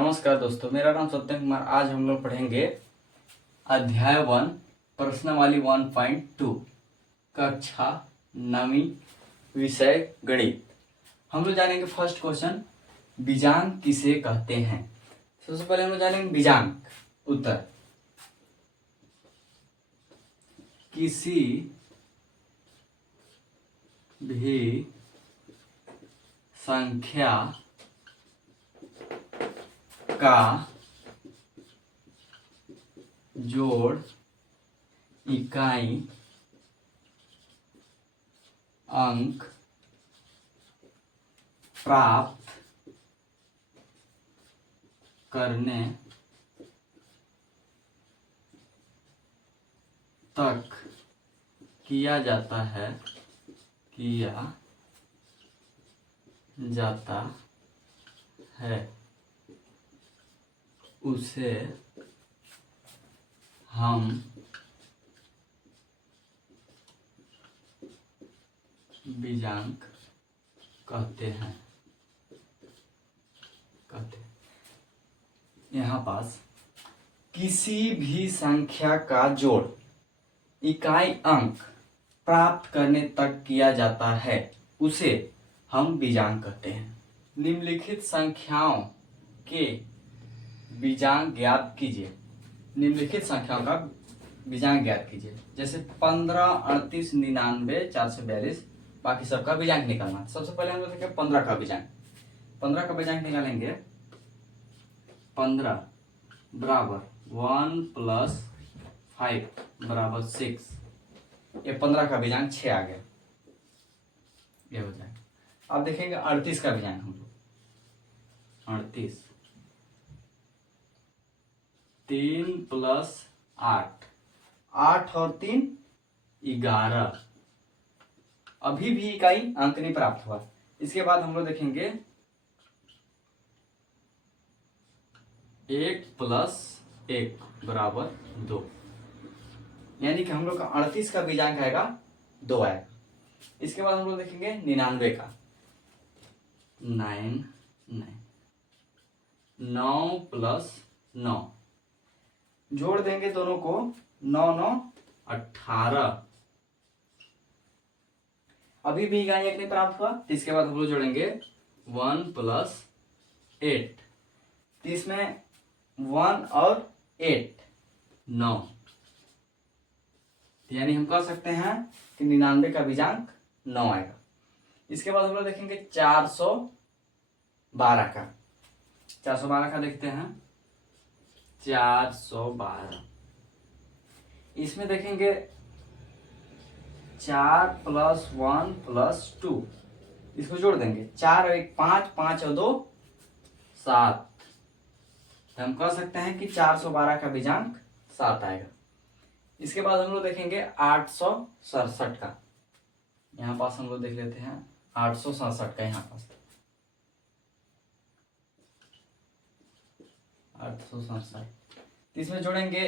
नमस्कार दोस्तों, मेरा नाम सत्यम कुमार। आज हम लोग पढ़ेंगे अध्याय 1 प्रश्नावली 1.2 कक्षा 9वीं विषय गणित। हम लोग जानेंगे फर्स्ट क्वेश्चन, बीजांक किसे कहते हैं। सबसे पहले हम लोग जानेंगे बीजांक। उत्तर, किसी भी संख्या का जोड़ इकाई अंक प्राप्त करने तक किया जाता है उसे हम बीजांक कहते हैं। यहाँ पास किसी भी संख्या का जोड़ इकाई अंक प्राप्त करने तक किया जाता है उसे हम बीजांक कहते हैं। निम्नलिखित संख्याओं के बीजांक ज्ञात कीजिए। निम्नलिखित संख्याओं का बीजांक ज्ञात कीजिए। जैसे 15, 38, 99, 442, बाकी सबका बीजांक निकालना। सबसे पहले हम लोग देखेंगे 15 का बीजांक। 15 का बीजांक निकालेंगे। 15 बराबर 1 + 5 बराबर 6। ये 15 का बीजांक 6 आ गया। ये हो जाएगा। अब देखेंगे 38 का बीजांक हम लोग। 38 3 + 8, 8 और 3 11। अभी भी इकाई अंक नहीं प्राप्त हुआ। इसके बाद हम लोग देखेंगे 1 + 1 बराबर 2, यानी कि हम लोग का 38 का बीजांक आएगा 2 आएगा। इसके बाद हम लोग देखेंगे 99 का। 9 + 9 जोड़ देंगे दोनों को। 9 9 18। अभी भी इकाई एक नहीं प्राप्त हुआ। इसके बाद हम लोग जोड़ेंगे 1 + 8। इसमें 1 और 8 9, यानी हम कह सकते हैं कि 99 का बीजांक 9 आएगा। इसके बाद हम लोग देखेंगे 412 का। 412 का देखते हैं। 412 इसमें देखेंगे 4 + 1 + 2। इसको जोड़ देंगे। 4 और 1 5, 5 और 2 7। तो हम कह सकते हैं कि 412 का बीजांक 7 आएगा। इसके बाद हम लोग देखेंगे 867 का। यहाँ पास हम लोग देख लेते हैं 867 का। यहाँ पास 867 इसमें जोड़ेंगे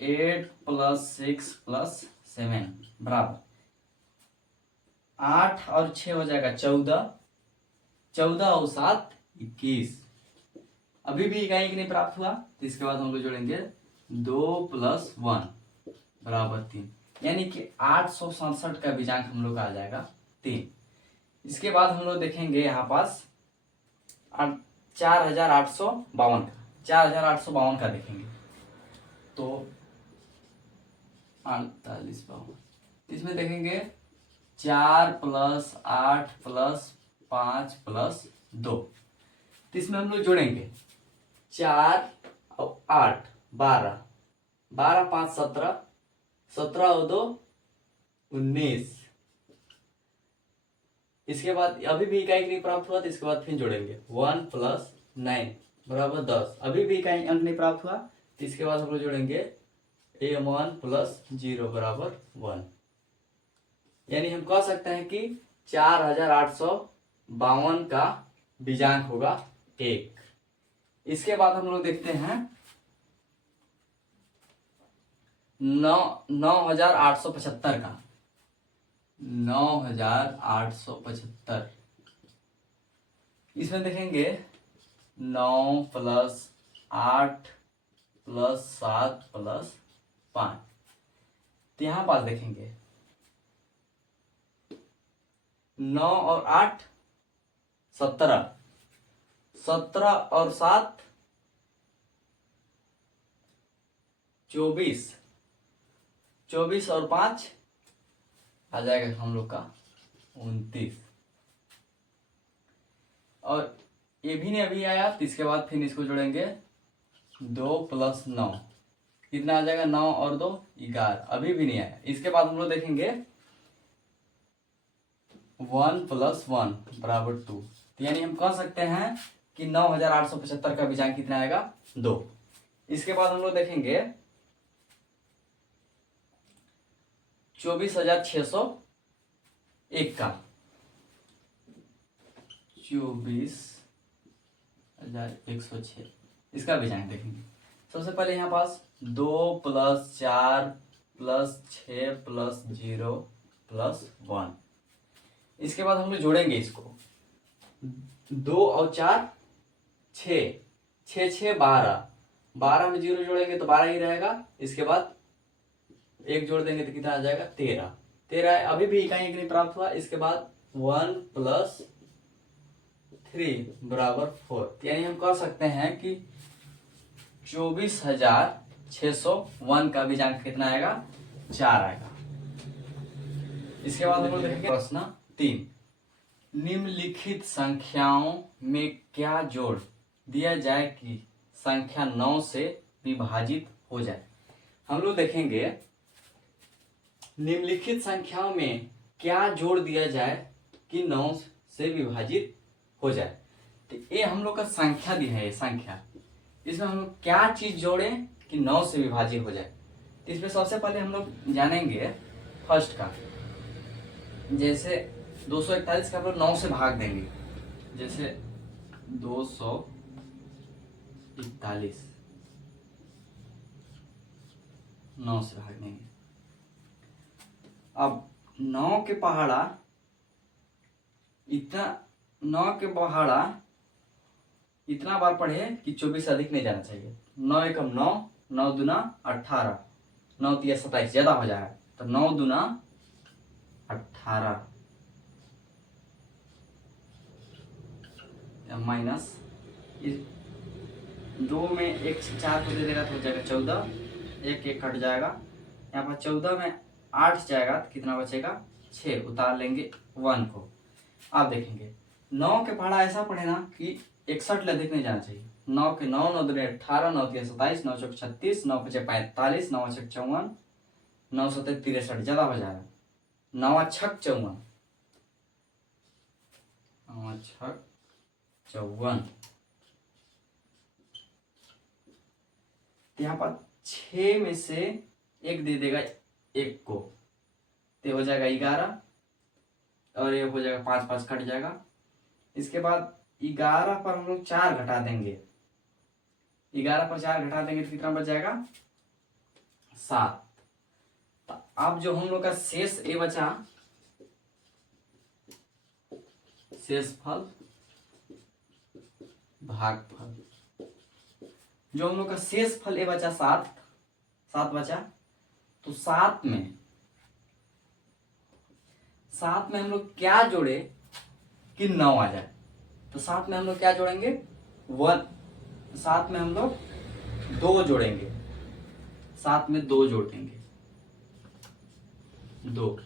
8 + 6 + 7 बराबर 8 और 6 हो जाएगा 14, 14 और 7 21। अभी भी इकाई नहीं प्राप्त हुआ। तो इसके बाद हम लोग जोड़ेंगे 2 + 1 बराबर 3, यानी कि 867 का बीजांक हम लोग का आ जाएगा 3। इसके बाद हम लोग देखेंगे यहाँ पास 4852 का। 4852 का देखेंगे तो 48 52 इसमें देखेंगे 4 + 8 + 5 + 2। तो इसमें हम लोग जोड़ेंगे 4 और 8 12, 12 5 17, 17 और 2 19। इसके बाद अभी भी इकाई नहीं प्राप्त हुआ। तो इसके बाद फिर जोड़ेंगे 1 + 9 बराबर 10। अभी भी इकाई अंक नहीं प्राप्त हुआ। तो इसके बाद हम लोग जोड़ेंगे 1 + 0 बराबर 1, यानी हम कह सकते हैं कि 4852 का बीजांक होगा 1। इसके बाद हम लोग देखते हैं 9875 का। 9875 इसमें देखेंगे 9 प्लस 8 प्लस 7 प्लस 5। तो यहाँ पास देखेंगे 9 और 8 17, 17 और 7 24, 24 और 5 आ जाएगा हम लोग का 29। और ये भी नहीं अभी आया तो इसके बाद फिर इसको जोड़ेंगे 2 प्लस 9, कितना आ जाएगा 9 और 2 11, अभी भी नहीं आया। इसके बाद हम लोग देखेंगे 1 प्लस 1 बराबर 2, तो यानी हम कह सकते हैं कि 9875 का बीजांक कितना आएगा 2। इसके बाद हम लोग देखेंगे 24,601 का 24,106 इसका बीजांक देखेंगे। सबसे पहले यहाँ पास 2 प्लस 4 प्लस 6 प्लस 0 प्लस 1। इसके बाद हम लोग जोड़ेंगे इसको 2 और 4 6, 6 6 12, 12 में 0 जोड़ेंगे तो 12 ही रहेगा। इसके बाद एक जोड़ देंगे तो कितना आ जाएगा 13, 13 अभी भी इकाई एक नहीं प्राप्त हुआ। इसके बाद 1 प्लस 3 बराबर 4, यानी हम कह सकते हैं कि 24,601 का बीजांक कितना आएगा 4 आएगा। इसके बाद हम लोग देखेंगे प्रश्न 3, निम्नलिखित संख्याओं में क्या जोड़ दिया जाए कि संख्या 9 से विभाजित हो जाए। हम लोग देखेंगे निम्नलिखित संख्याओं में क्या जोड़ दिया जाए कि 9 से विभाजित हो जाए। तो ये हम लोग का संख्या दी है, ये संख्या, इसमें हम लोग क्या चीज जोड़ें कि 9 से विभाजित हो जाए। तो इसमें सबसे पहले हम लोग जानेंगे फर्स्ट का, जैसे 241 का हम लोग 9 से भाग देंगे, जैसे 241 9 से भाग देंगे। अब 9 के पहाड़ा इतना, 9 के पहाड़ा इतना बार पढ़े कि 24 से अधिक नहीं जाना चाहिए। 9 एकम 9, 9 दूना 18, 9 तिया 27 ज्यादा हो जाएगा, तो 9 दूना 18 माइनस 2 में 1 से 4 को दे देगा तो हो जाएगा 14, 1 1 कट जाएगा। यहाँ पर 14 में 8 जाएगा तो कितना बचेगा 6, उतार लेंगे 1 को। आप देखेंगे 9 के पहाड़ा ऐसा पढ़े ना कि 61 से अधिक नहीं जाना चाहिए। 9 के 9, 9 दूनी 18, 9 तिया 27, 9 चौक 36, 9 पचे 45, 9 छक 54, 9 सत्ते 63 ज्यादा हो जाएगा। 9 छक 54, 9 छक 54, यहाँ पर 6 में से 1 दे देगा 1 को, तो हो जाएगा 11, और ये हो जाएगा 5 5 कट जाएगा। इसके बाद 11 पर हम लोग 4 घटा देंगे, 11 पर 4 घटा देंगे तो कितना बच जाएगा 7। तो अब जो हम लोग का शेष ए बचा, शेष फल भागफल, जो हम लोग का शेष फल ए बचा 7 बचा, तो 7 में हम लोग क्या जोड़े कि 9 आ जाए। तो 7 में हम लोग क्या जोड़ेंगे 1, 7 में हम लोग 2 जोड़ेंगे, 7 में 2 जोड़ देंगे, 2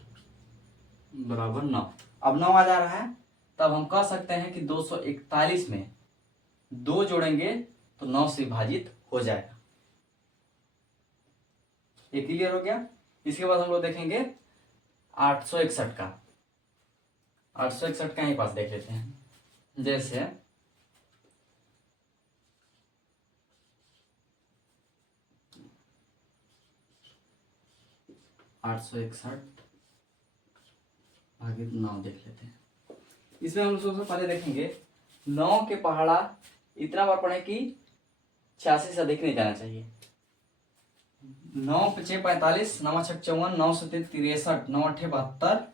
बराबर 9। अब 9 आ जा रहा है, तब हम कह सकते हैं कि 241 में 2 जोड़ेंगे तो 9 से विभाजित हो जाएगा। ये क्लियर हो गया। इसके बाद हम लोग देखेंगे 861 का, 861 का ही पास देख लेते हैं। जैसे 861 भागित 9 देख लेते हैं। इसमें हम सबसे पहले देखेंगे 9 के पहाड़ा इतना बार पढ़े कि 86 से अधिक नहीं जाना चाहिए। 9 पचे 45, 9 छक 54, 9 सत्ते 63, 9 अठे 72,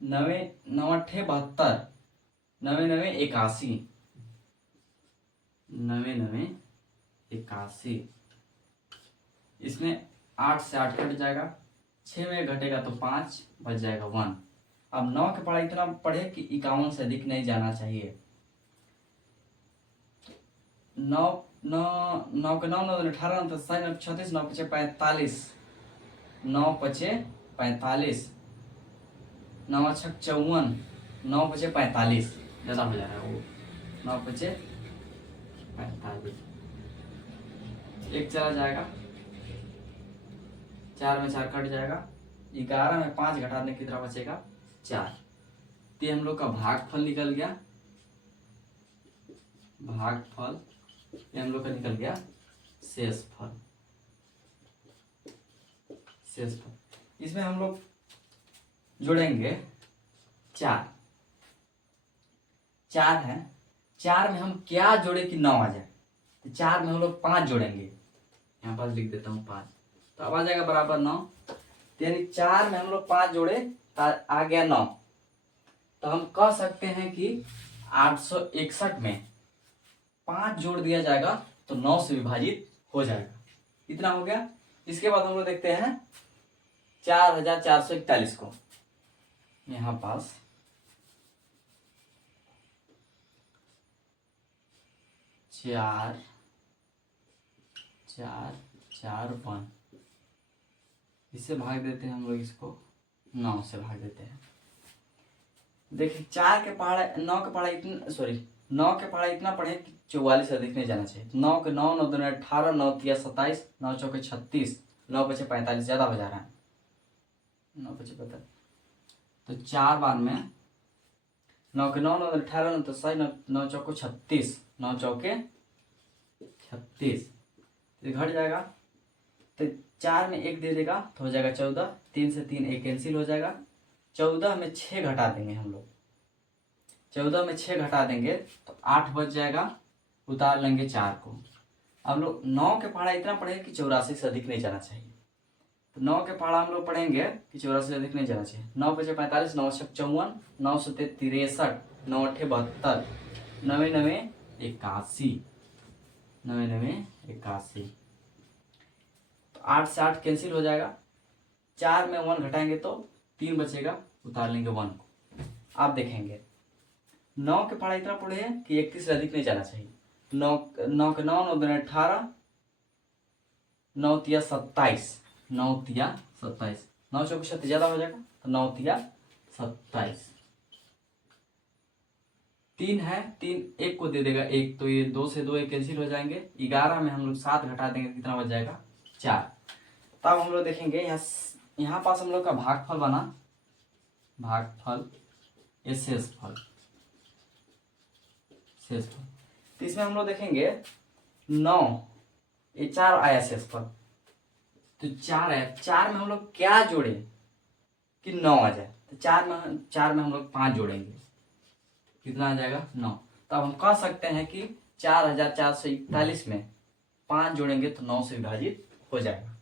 9 अठे 72, 9 9 81, नवे नवे 81। इसमें 8 से 8 कट जाएगा, 6 में घटेगा तो 5 बच जाएगा 1। अब 9 के पढ़ा इतना पढ़े कि 51 से अधिक नहीं जाना चाहिए। 9 9 9 के 9 9 18 9 36 9 पचे 45, 9 पचे 45, 9 छक 54, 9 पचे 45, ज़्यादा हो जा रहा है वो, 9 पचे 45, एक चला जाएगा, 4 में 4 कट जाएगा, 11 में 5 घटाने कितना बचेगा 4। तो हम लोग का भागफल निकल गया, भागफल ये हम लोग का निकल गया शेषफल। शेषफल इसमें हम लोग जोड़ेंगे 4 है, 4 में हम क्या जोड़े कि 9 आ जाए, तो 4 में हम लोग 5 जोड़ेंगे, यहाँ पास लिख देता हूँ 5, तो अब आ जाएगा बराबर 9। यानी 4 में हम लोग 5 जोड़े तो आ गया 9। तो हम कह सकते हैं कि 861 में 5 जोड़ दिया जाएगा तो 9 से विभाजित हो जाएगा। इतना हो गया। इसके बाद हम लोग देखते हैं 4441 को, यहाँ पास 4 4 4 1, इससे भाग देते हैं हम लोग, इसको 9 से भाग देते हैं। देखिए 4 के पहाड़ा 9 के पहाड़ा इतना, सॉरी 9 के पहाड़ा इतना पढ़े कि 44 से अधिक नहीं जाना चाहिए। 9 के 9 9 2 18, 9 तिया 27, 9 चौके 36, 9 पचे 45, ज़्यादा हो जा रहा है, 9 पचे 45, तो 4 बार में 9 के 9 9 18 9 तो सही, 9 चौको 36, 9 चौके 36, घट जाएगा, तो 4 में 1 दे देगा तो हो जाएगा 14, 3 से 3 1 कैंसिल हो जाएगा, 14 में 6 घटा देंगे हम लोग, 14 में 6 घटा देंगे तो 8 बच जाएगा, उतार लेंगे 4 को। अब लोग 9 के पहाड़ा इतना पढ़े कि 84 से अधिक नहीं जाना चाहिए, तो 9 के पहाड़ा हम लोग पढ़ेंगे कि 84 से अधिक नहीं जाना चाहिए। 9 पचे 45, 9 छक 54, 9 सते 63, 9 अठे 72, 9 9 81, 9 9 81, तो 8 से 8 कैंसिल हो जाएगा, 4 में 1 घटाएंगे तो 3 बचेगा, उतार लेंगे 1 को। आप देखेंगे 9 के पहाड़ा इतना पढ़े हैं कि 31 से अधिक नहीं जाना चाहिए। 9 के 9 9 2 18, 9 तिया 27, 9 तिया 27, 9 चौके 36 ज़्यादा हो जाएगा, तो 9 तिया 27, 3 है, 3 1 को दे देगा 1, तो ये 2 से 2 1 कैंसिल हो जाएंगे। 11 में हम लोग 7 घटा देंगे, कितना बच जाएगा 4। तब हम लोग देखेंगे यहाँ पास हम लोग का भागफल बना, भागफल ये शेषफल, शेषफल। तो इसमें हम लोग देखेंगे 9, ये 4 आया शेषफल, तो 4 आया, 4 में हम लोग क्या जोड़े कि 9 आ जाए, तो 4 में हम लोग 5 जोड़ेंगे, कितना आ जाएगा 9। तब हम कह सकते हैं कि 4441 में 5 जोड़ेंगे तो 9 से विभाजित हो जाएगा।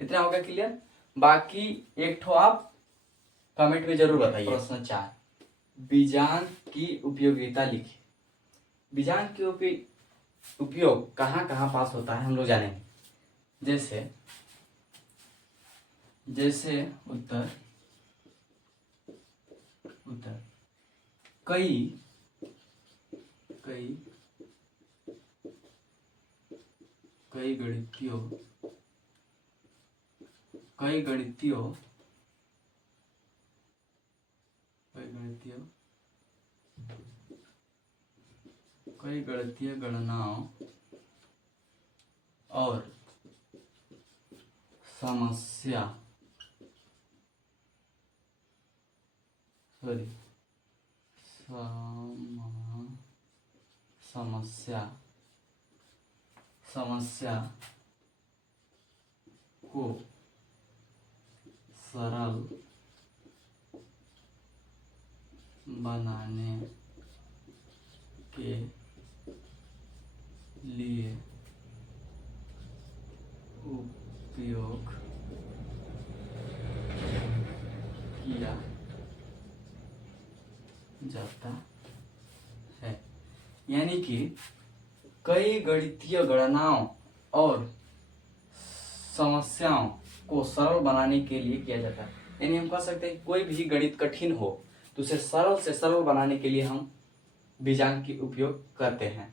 इतना होगा क्लियर। बाकी एक ठो आप कमेंट में जरूर बताइए। प्रश्न 4, बीजांक की उपयोगिता लिखिए। बीजांक की उपयोग कहाँ कहाँ पास होता है हम लोग जानेंगे। जैसे उत्तर कई गणितीय गणनाओं और समस्या को सरल बनाने के लिए उपयोग किया जाता है। यानी कि कई गणितीय गणनाओं और समस्याओं को सरल बनाने के लिए किया जाता है। यानी हम कह सकते हैं कोई भी गणित कठिन हो तो उसे सरल से सरल बनाने के लिए हम बीजांक की उपयोग करते हैं।